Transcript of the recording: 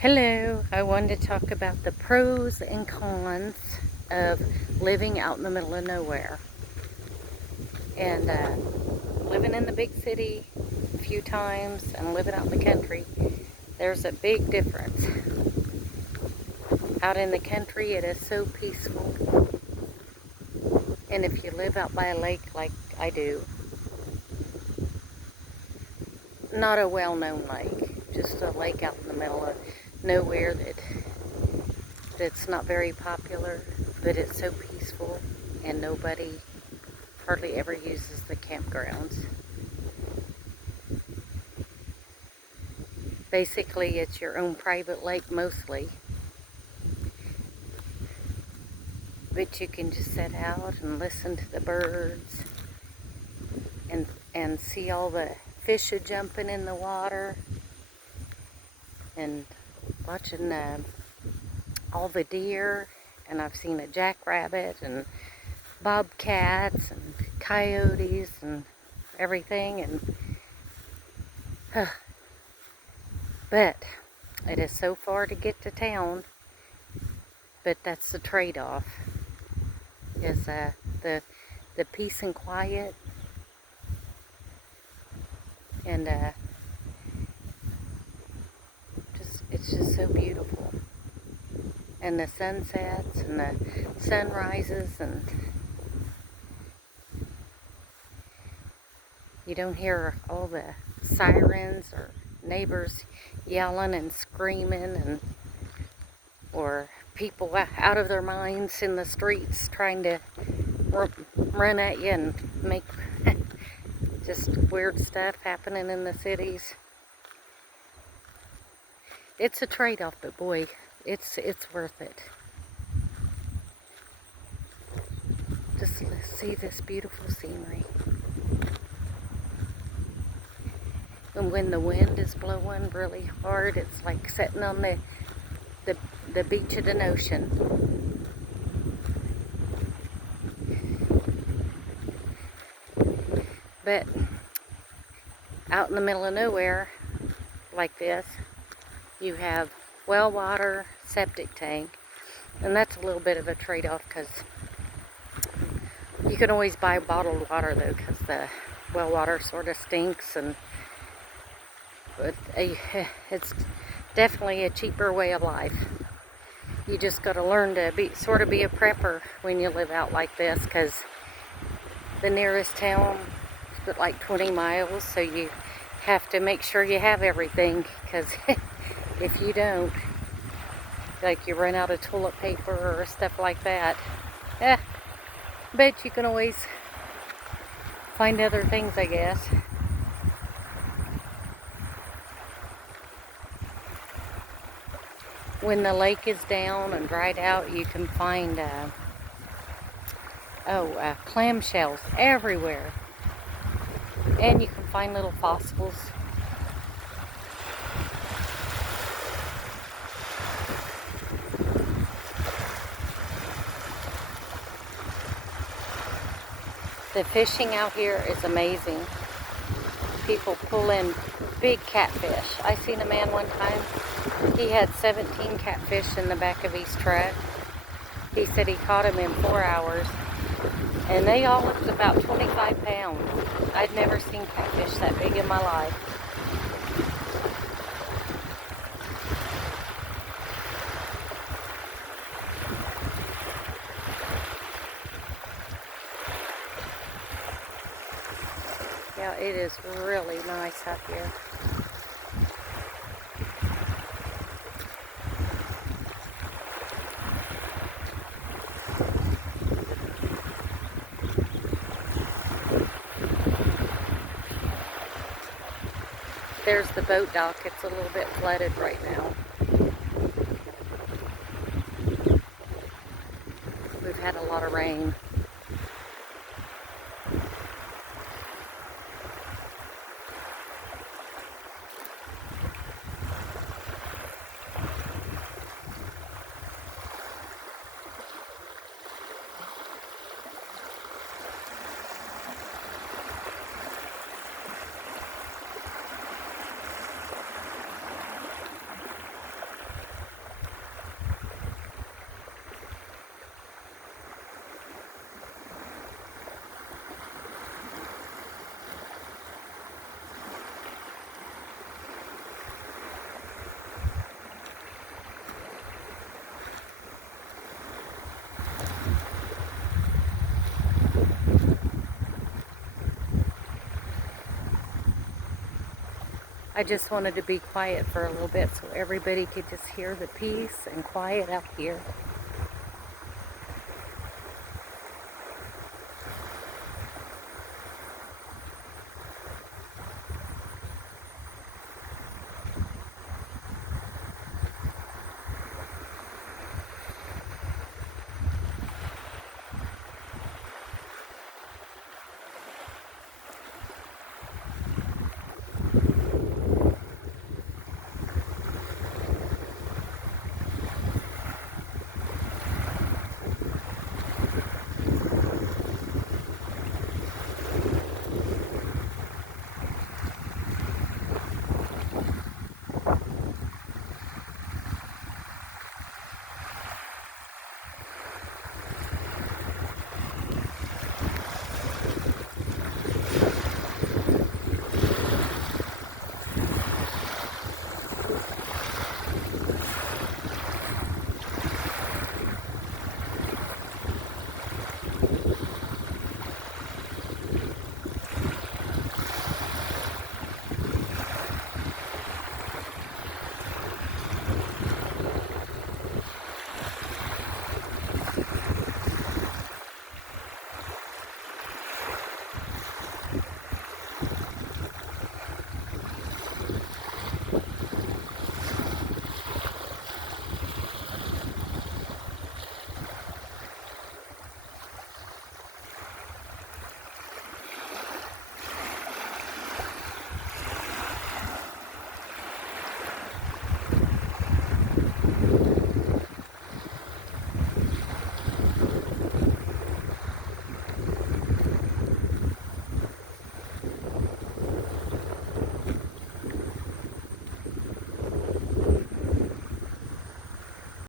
Hello, I wanted to talk about the pros and cons of living out in the middle of nowhere. And living in the big city a few times and living out in the country, there's a big difference. Out in the country, it is so peaceful. And if you live out by a lake like I do, not a well-known lake, just a lake out in the middle of nowhere that's not very popular, but it's so peaceful and nobody hardly ever uses the campgrounds. Basically, it's your own private lake mostly, but you can just sit out and listen to the birds and see all the fish jumping in the water and watching all the deer. And I've seen a jackrabbit and bobcats and coyotes and everything. And but it is so far to get to town. But that's the trade-off. Is the peace and quiet, and it's just so beautiful. And the sunsets and the sunrises, and you don't hear all the sirens or neighbors yelling and screaming, and or people out of their minds in the streets trying to run at you and make just weird stuff happening in the cities. It's a trade-off, but boy, it's worth it. Just see this beautiful scenery. And when the wind is blowing really hard, it's like sitting on the beach of an ocean. But out in the middle of nowhere like this, you have well water, septic tank, and that's a little bit of a trade-off because you can always buy bottled water though, because the well water sort of stinks, but it's definitely a cheaper way of life. You just got to learn to be a prepper when you live out like this, because the nearest town is like 20 miles, so you have to make sure you have everything, because if you don't, like you run out of toilet paper or stuff like that, but you can always find other things, I guess. When the lake is down and dried out, you can find clamshells everywhere, and you can find little fossils. The fishing out here is amazing. People pull in big catfish. I seen a man one time, he had 17 catfish in the back of his truck. He said he caught them in 4 hours, and they all looked about 25 pounds. I'd never seen catfish that big in my life. Yeah, it is really nice out here. There's the boat dock. It's a little bit flooded right now. We've had a lot of rain. I just wanted to be quiet for a little bit so everybody could just hear the peace and quiet out here.